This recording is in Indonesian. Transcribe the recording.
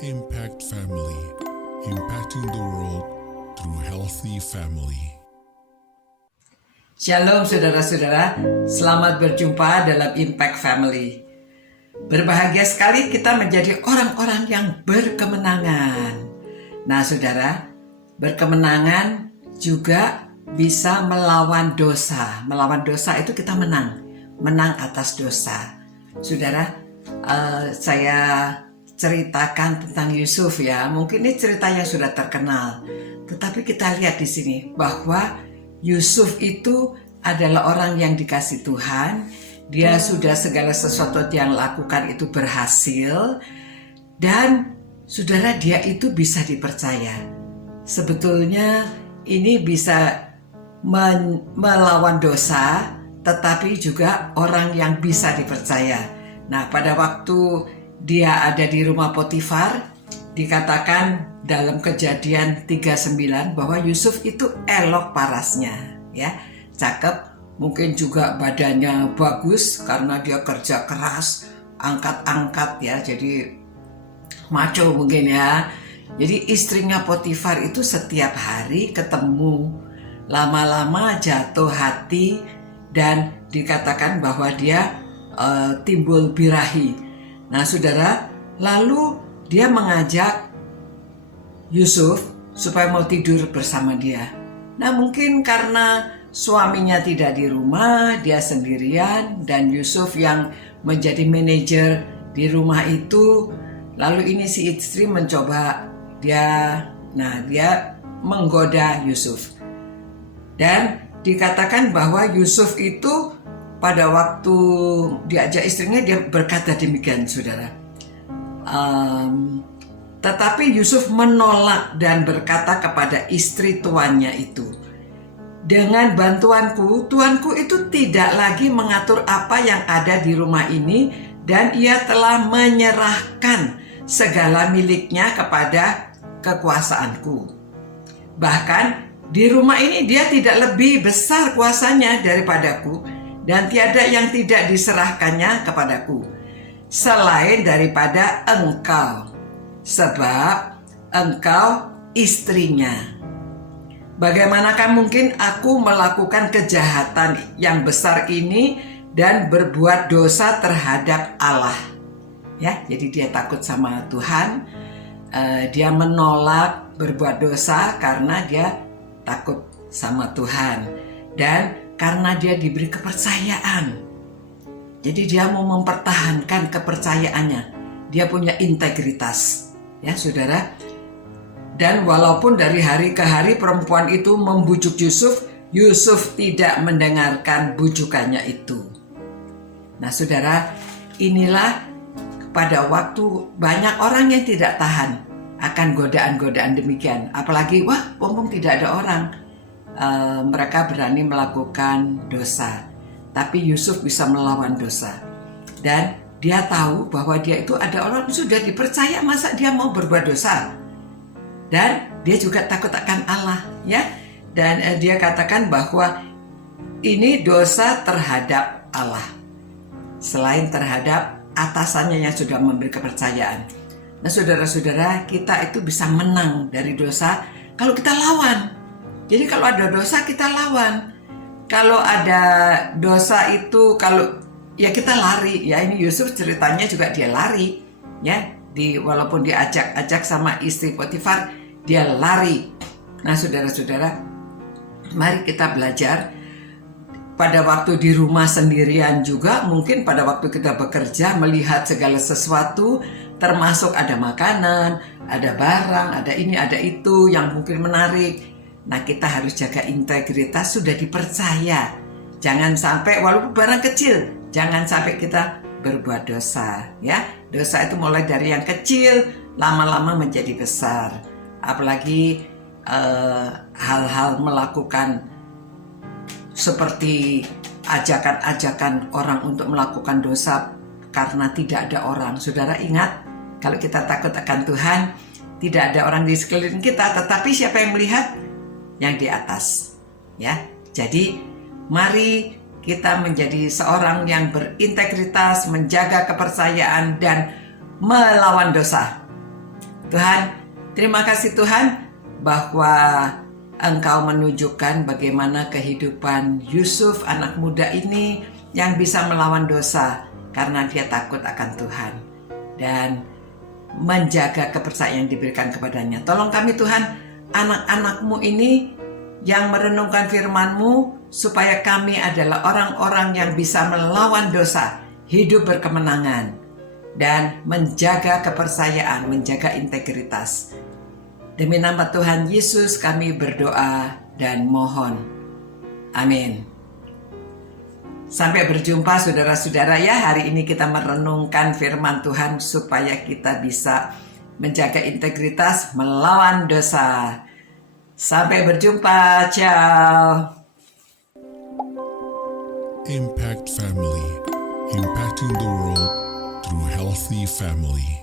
Impact Family, impacting the world through healthy family. Shalom saudara-saudara, selamat berjumpa dalam Impact Family. Berbahagia sekali kita menjadi orang-orang yang berkemenangan. Nah saudara, berkemenangan juga bisa melawan dosa. Melawan dosa itu kita menang atas dosa. Saudara, saya ceritakan tentang Yusuf ya. Mungkin ini cerita yang sudah terkenal. Tetapi kita lihat di sini bahwa Yusuf itu adalah orang yang dikasih Tuhan. Dia sudah segala sesuatu yang lakukan itu berhasil. Dan saudara, dia itu bisa dipercaya. Sebetulnya ini bisa melawan dosa, tetapi juga orang yang bisa dipercaya. Nah, pada waktu dia ada di rumah Potifar, dikatakan dalam Kejadian 39 bahwa Yusuf itu elok parasnya, ya, cakep, mungkin juga badannya bagus karena dia kerja keras, angkat-angkat ya, jadi maco mungkin ya. Jadi istrinya Potifar itu setiap hari ketemu, lama-lama jatuh hati dan dikatakan bahwa dia timbul birahi. Nah saudara, lalu dia mengajak Yusuf supaya mau tidur bersama dia. Nah mungkin karena suaminya tidak di rumah, dia sendirian, dan Yusuf yang menjadi manajer di rumah itu. Lalu ini si istri mencoba dia menggoda Yusuf. Dan dikatakan bahwa Yusuf itu pada waktu diajak istrinya, dia berkata demikian saudara. Tetapi Yusuf menolak dan berkata kepada istri tuannya itu, dengan bantuanku, tuanku itu tidak lagi mengatur apa yang ada di rumah ini, dan ia telah menyerahkan segala miliknya kepada kekuasaanku. Bahkan di rumah ini dia tidak lebih besar kuasanya daripadaku, dan tiada yang tidak diserahkannya kepadaku selain daripada engkau, sebab engkau istrinya. Bagaimanakah mungkin aku melakukan kejahatan yang besar ini dan berbuat dosa terhadap Allah? Ya, jadi dia takut sama Tuhan. Dia menolak berbuat dosa karena dia takut sama Tuhan, dan karena dia diberi kepercayaan. Jadi dia mau mempertahankan kepercayaannya. Dia punya integritas, ya saudara. Dan walaupun dari hari ke hari perempuan itu membujuk Yusuf, Yusuf tidak mendengarkan bujukannya itu. Nah saudara, inilah pada waktu banyak orang yang tidak tahan akan godaan-godaan demikian. Apalagi, mumpung tidak ada orang, mereka berani melakukan dosa. Tapi Yusuf bisa melawan dosa. Dan dia tahu bahwa dia itu ada orang yang sudah dipercaya, masa dia mau berbuat dosa. Dan dia juga takut akan Allah, ya. Dan dia katakan bahwa ini dosa terhadap Allah, selain terhadap atasannya yang sudah memberi kepercayaan. Nah saudara-saudara, kita itu bisa menang dari dosa kalau kita lawan. Jadi kalau ada dosa kita lawan. Kalau ada dosa itu, ya kita lari. Ya ini Yusuf ceritanya juga dia lari, ya. Walaupun diajak sama istri Potifar, dia lari. Nah saudara-saudara, mari kita belajar. Pada waktu di rumah sendirian juga, mungkin pada waktu kita bekerja melihat segala sesuatu, termasuk ada makanan, ada barang, ada ini, ada itu yang mungkin menarik. Nah kita harus jaga integritas, sudah dipercaya. Jangan sampai, walaupun barang kecil, jangan sampai kita berbuat dosa, ya. Dosa itu mulai dari yang kecil, lama-lama menjadi besar. Apalagi hal-hal melakukan seperti ajakan-ajakan orang untuk melakukan dosa karena tidak ada orang. Saudara ingat, kalau kita takut akan Tuhan, tidak ada orang di sekeliling kita, tetapi siapa yang melihat? Yang di atas, ya. Jadi mari kita menjadi seorang yang berintegritas, menjaga kepercayaan dan melawan dosa. Tuhan, terima kasih Tuhan bahwa Engkau menunjukkan bagaimana kehidupan Yusuf anak muda ini yang bisa melawan dosa karena dia takut akan Tuhan dan menjaga kepercayaan yang diberikan kepadanya. Tolong kami Tuhan, anak-anak-Mu ini yang merenungkan firman-Mu supaya kami adalah orang-orang yang bisa melawan dosa, hidup berkemenangan, dan menjaga kepercayaan, menjaga integritas. Demi nama Tuhan Yesus kami berdoa dan mohon. Amin. Sampai berjumpa saudara-saudara ya. Hari ini kita merenungkan firman Tuhan supaya kita bisa menjaga integritas, melawan dosa. Sampai berjumpa. Ciao. Impact Family, impacting the world through healthy family.